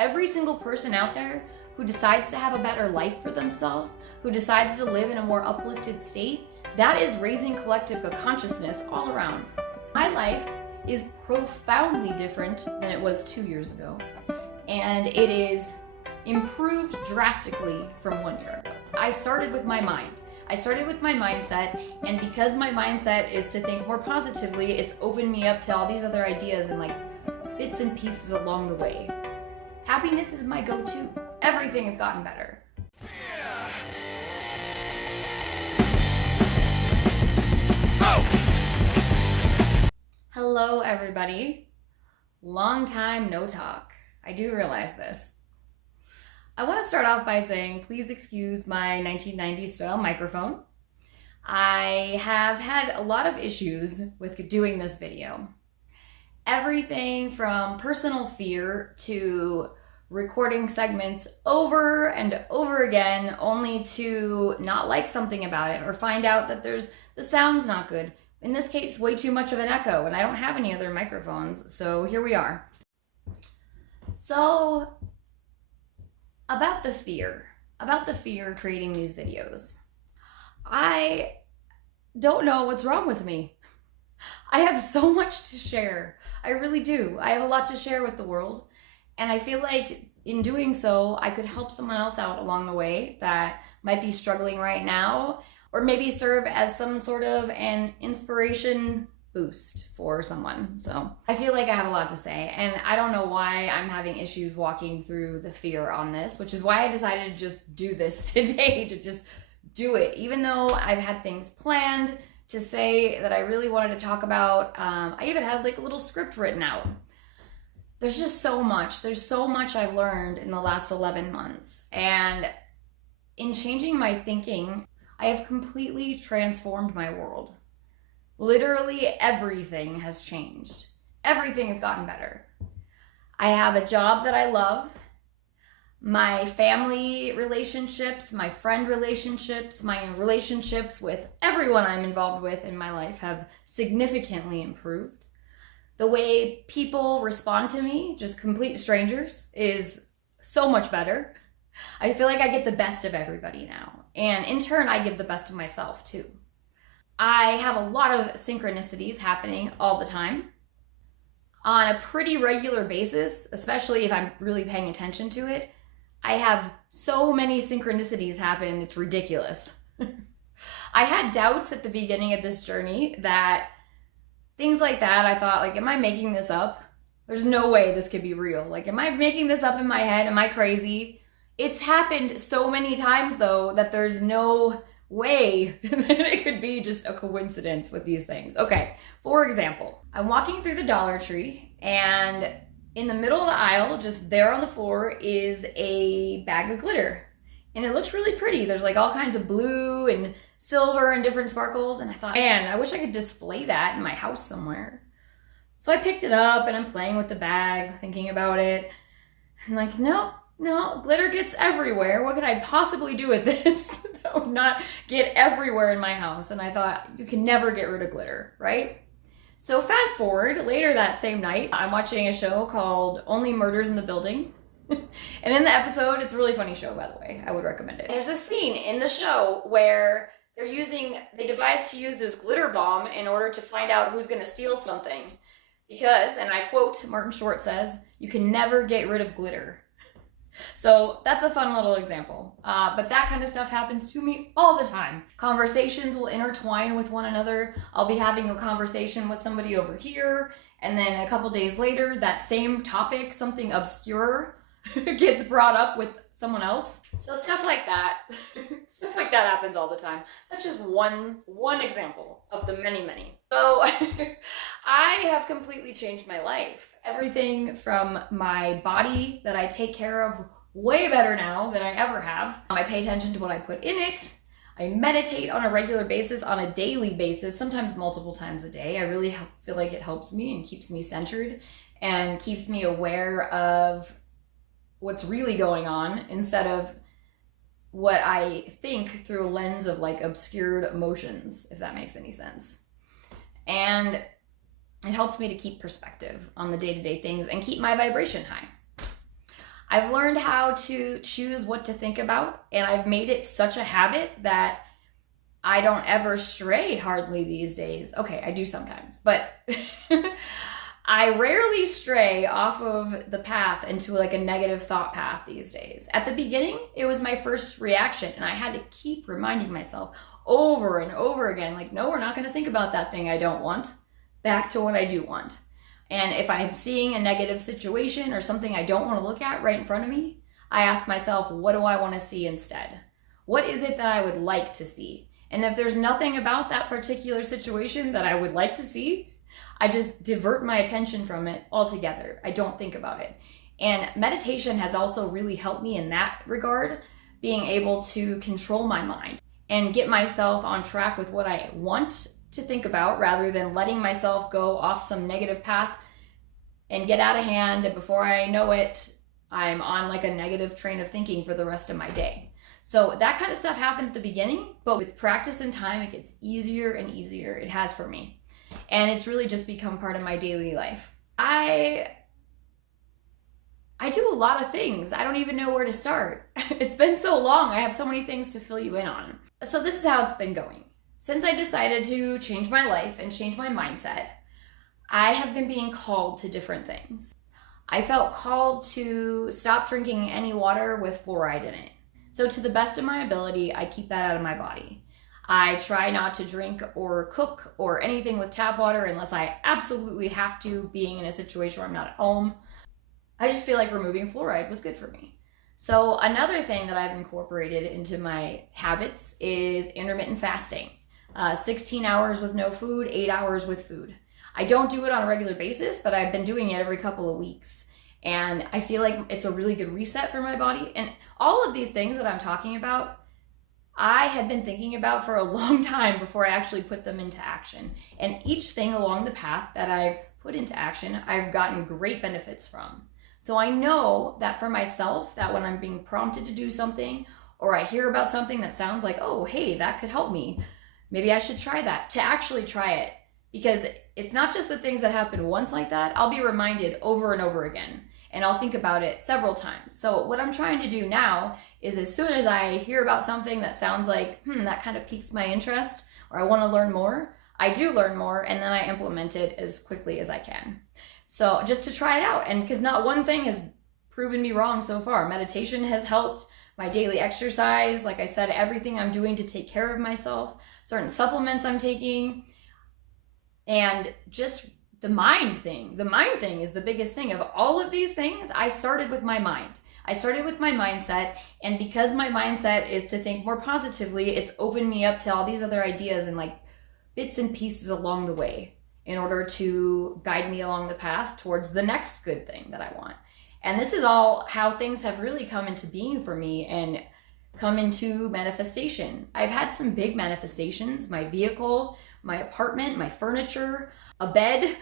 Every single person out there who decides to have a better life for themselves, who decides to live in a more uplifted state, that is raising collective consciousness all around. My life is profoundly different than it was 2 years ago, and it is improved drastically from 1 year ago. I started with my mind. I started with my mindset, and because my mindset is to think more positively, it's opened me up to all these other ideas and like bits and pieces along the way. Happiness is my go-to. Everything has gotten better. Hello, everybody. Long time no talk. I do realize this. I want to start off by saying, please excuse my 1990s style microphone. I have had a lot of issues with doing this video. Everything from personal fear to recording segments over and over again, only to not like something about it or find out that the sound's not good. In this case, way too much of an echo, and I don't have any other microphones, so here we are. So, about the fear creating these videos. I don't know what's wrong with me. I have so much to share. I really do. I have a lot to share with the world, and I feel like in doing so, I could help someone else out along the way that might be struggling right now, or maybe serve as some sort of an inspiration boost for someone. So I feel like I have a lot to say, and I don't know why I'm having issues walking through the fear on this, which is why I decided to just do this today, to just do it. Even though I've had things planned to say that I really wanted to talk about, I even had like a little script written out. There's just so much. There's so much I've learned in the last 11 months. And in changing my thinking, I have completely transformed my world. Literally everything has changed. Everything has gotten better. I have a job that I love. My family relationships, my friend relationships, my relationships with everyone I'm involved with in my life have significantly improved. The way people respond to me, just complete strangers, is so much better. I feel like I get the best of everybody now. And in turn, I give the best of myself too. I have a lot of synchronicities happening all the time. On a pretty regular basis, especially if I'm really paying attention to it, I have so many synchronicities happen, it's ridiculous. I had doubts at the beginning of this journey that things like that, I thought, like, am I making this up? There's no way this could be real. Like, am I making this up in my head? Am I crazy? It's happened so many times, though, that there's no way that it could be just a coincidence with these things. Okay, for example, I'm walking through the Dollar Tree, and in the middle of the aisle, just there on the floor, is a bag of glitter. And it looks really pretty. There's like all kinds of blue and silver and different sparkles. And I thought, man, I wish I could display that in my house somewhere. So I picked it up and I'm playing with the bag, thinking about it. I'm like, no, glitter gets everywhere. What could I possibly do with this that would not get everywhere in my house? And I thought, you can never get rid of glitter, right? So fast forward, later that same night, I'm watching a show called Only Murders in the Building. And in the episode, it's a really funny show, by the way. I would recommend it. There's a scene in the show where they devised to use this glitter bomb in order to find out who's going to steal something. Because, and I quote, Martin Short says, you can never get rid of glitter. So that's a fun little example. But that kind of stuff happens to me all the time. Conversations will intertwine with one another. I'll be having a conversation with somebody over here, and then a couple days later, that same topic, something obscure, gets brought up with someone else. So stuff like that, stuff like that happens all the time. That's just one example of the many. So I have completely changed my life. Everything from my body that I take care of way better now than I ever have. I pay attention to what I put in it. I meditate on a regular basis, on a daily basis, sometimes multiple times a day. I really feel like it helps me and keeps me centered and keeps me aware of what's really going on instead of what I think through a lens of like obscured emotions, if that makes any sense. And it helps me to keep perspective on the day-to-day things and keep my vibration high. I've learned how to choose what to think about, and I've made it such a habit that I don't ever stray hardly these days. Okay, I do sometimes, but I rarely stray off of the path into like a negative thought path these days. At the beginning, it was my first reaction, and I had to keep reminding myself over and over again, like, no, we're not going to think about that thing I don't want. Back to what I do want. And if I'm seeing a negative situation or something I don't want to look at right in front of me, I ask myself, what do I want to see instead? What is it that I would like to see? And if there's nothing about that particular situation that I would like to see, I just divert my attention from it altogether. I don't think about it. And meditation has also really helped me in that regard, being able to control my mind and get myself on track with what I want to think about rather than letting myself go off some negative path and get out of hand. And before I know it, I'm on like a negative train of thinking for the rest of my day. So that kind of stuff happened at the beginning, but with practice and time, it gets easier and easier. It has for me. And it's really just become part of my daily life. I do a lot of things. I don't even know where to start. It's been so long. I have so many things to fill you in on. So this is how it's been going. Since I decided to change my life and change my mindset, I have been being called to different things. I felt called to stop drinking any water with fluoride in it. So to the best of my ability, I keep that out of my body. I try not to drink or cook or anything with tap water unless I absolutely have to, being in a situation where I'm not at home. I just feel like removing fluoride was good for me. So another thing that I've incorporated into my habits is intermittent fasting. 16 hours with no food, 8 hours with food. I don't do it on a regular basis, but I've been doing it every couple of weeks. And I feel like it's a really good reset for my body. And all of these things that I'm talking about, I had been thinking about for a long time before I actually put them into action. And each thing along the path that I've put into action, I've gotten great benefits from. So I know that for myself, that when I'm being prompted to do something, or I hear about something that sounds like, oh, hey, that could help me, maybe I should try that, to actually try it. Because it's not just the things that happen once like that. I'll be reminded over and over again, and I'll think about it several times. So what I'm trying to do now is, as soon as I hear about something that sounds like, that kind of piques my interest, or I want to learn more, I do learn more, and then I implement it as quickly as I can. So just to try it out, and because not one thing has proven me wrong so far. Meditation has helped, my daily exercise, like I said, everything I'm doing to take care of myself, certain supplements I'm taking, and just the mind thing. The mind thing is the biggest thing. Of all of these things, I started with my mind. I started with my mindset, and because my mindset is to think more positively, it's opened me up to all these other ideas and like bits and pieces along the way in order to guide me along the path towards the next good thing that I want. And this is all how things have really come into being for me and come into manifestation. I've had some big manifestations: my vehicle, my apartment, my furniture, a bed,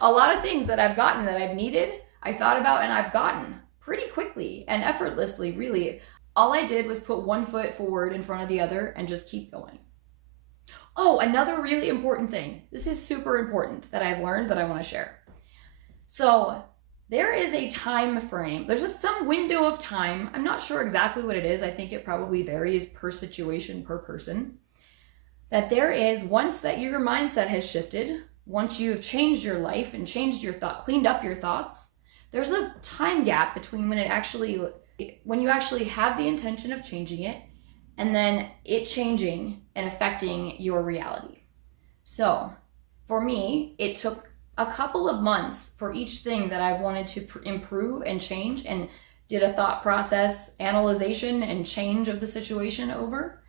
a lot of things that I've gotten that I've needed, I thought about, and I've gotten pretty quickly and effortlessly, really. All I did was put one foot forward in front of the other and just keep going. Oh, another really important thing. This is super important that I've learned that I want to share. So there is a time frame. There's just some window of time. I'm not sure exactly what it is. I think it probably varies per situation, per person. That there is, once that your mindset has shifted, once you've changed your life and changed your thought, cleaned up your thoughts, there's a time gap between when you actually have the intention of changing it and then it changing and affecting your reality. So for me, it took a couple of months for each thing that I've wanted to improve and change, and did a thought process, analyzation, and change of the situation over.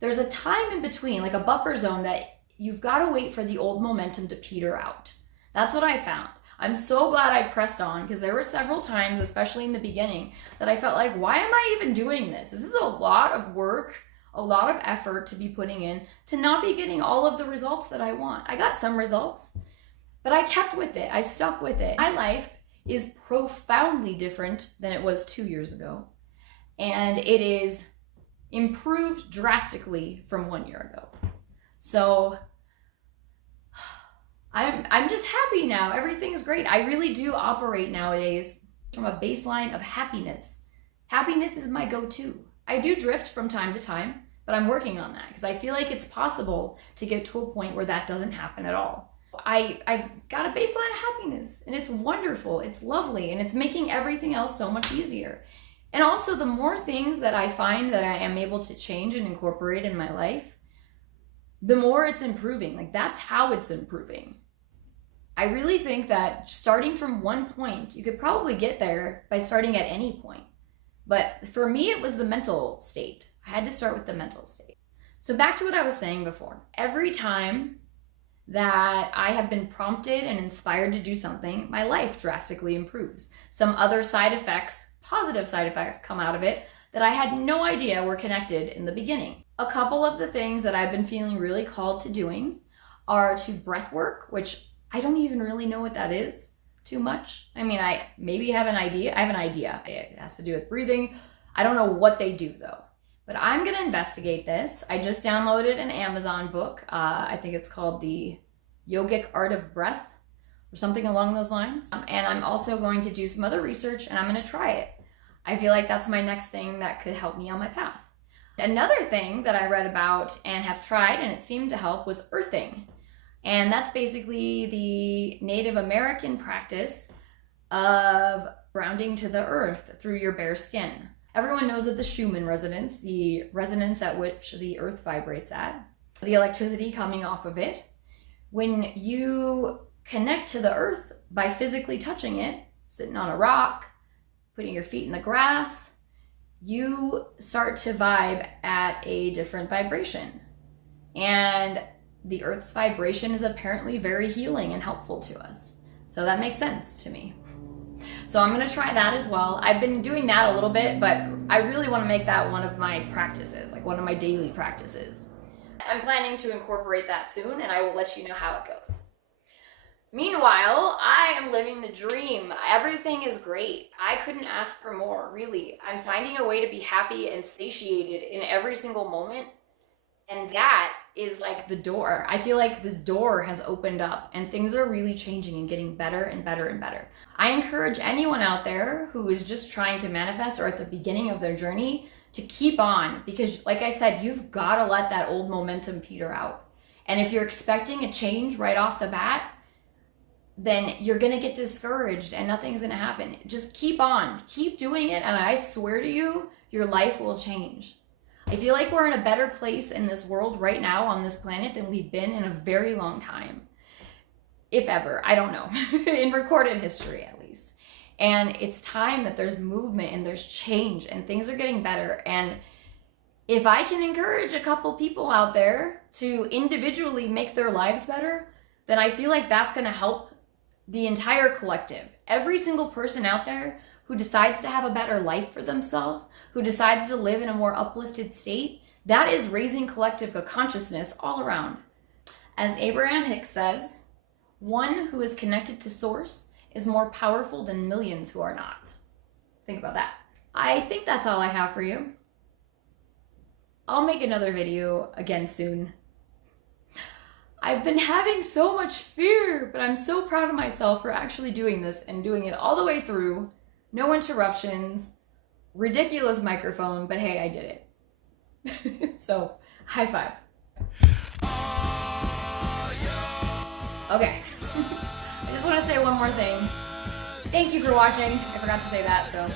There's a time in between, like a buffer zone, that you've got to wait for the old momentum to peter out. That's what I found. I'm so glad I pressed on, because there were several times, especially in the beginning, that I felt like, why am I even doing this? This is a lot of work, a lot of effort to be putting in to not be getting all of the results that I want. I got some results, but I kept with it. I stuck with it. My life is profoundly different than it was 2 years ago, and it is improved drastically from 1 year ago. So I'm just happy now. Everything's great. I really do operate nowadays from a baseline of happiness. Happiness is my go-to. I do drift from time to time, but I'm working on that because I feel like it's possible to get to a point where that doesn't happen at all. I've got a baseline of happiness, and it's wonderful, it's lovely, and it's making everything else so much easier. And also, the more things that I find that I am able to change and incorporate in my life, the more it's improving. Like, that's how it's improving. I really think that starting from one point, you could probably get there by starting at any point. But for me, it was the mental state. I had to start with the mental state. So back to what I was saying before. Every time that I have been prompted and inspired to do something, my life drastically improves. Some other side effects, positive side effects, come out of it that I had no idea were connected in the beginning. A couple of the things that I've been feeling really called to doing are to breath work, which I don't even really know what that is too much. I mean, I maybe have an idea. I have an idea. It has to do with breathing. I don't know what they do though. But I'm going to investigate this. I just downloaded an Amazon book. I think it's called The Yogic Art of Breath or something along those lines. And I'm also going to do some other research and I'm going to try it. I feel like that's my next thing that could help me on my path. Another thing that I read about and have tried and it seemed to help was earthing. And that's basically the Native American practice of grounding to the earth through your bare skin. Everyone knows of the Schumann resonance, the resonance at which the earth vibrates at, the electricity coming off of it. When you connect to the earth by physically touching it, sitting on a rock, putting your feet in the grass, you start to vibe at a different vibration. And the earth's vibration is apparently very healing and helpful to us. So that makes sense to me. So I'm gonna try that as well. I've been doing that a little bit, but I really wanna make that one of my practices, like one of my daily practices. I'm planning to incorporate that soon and I will let you know how it goes. Meanwhile, I am living the dream. Everything is great. I couldn't ask for more, really. I'm finding a way to be happy and satiated in every single moment. And that is like the door. I feel like this door has opened up and things are really changing and getting better and better and better. I encourage anyone out there who is just trying to manifest or at the beginning of their journey to keep on, because like I said, you've got to let that old momentum peter out. And if you're expecting a change right off the bat, then you're going to get discouraged and nothing's going to happen. Just keep on, keep doing it. And I swear to you, your life will change. I feel like we're in a better place in this world right now on this planet than we've been in a very long time. If ever, I don't know, in recorded history at least. And it's time that there's movement and there's change and things are getting better. And if I can encourage a couple people out there to individually make their lives better, then I feel like that's going to help the entire collective. Every single person out there who decides to have a better life for themselves, who decides to live in a more uplifted state, that is raising collective consciousness all around. As Abraham Hicks says, one who is connected to source is more powerful than millions who are not. Think about that. I think that's all I have for you. I'll make another video again soon. I've been having so much fear, but I'm so proud of myself for actually doing this and doing it all the way through. No interruptions, ridiculous microphone, but hey, I did it. So, high five. Okay, I just want to say one more thing. Thank you for watching. I forgot to say that, so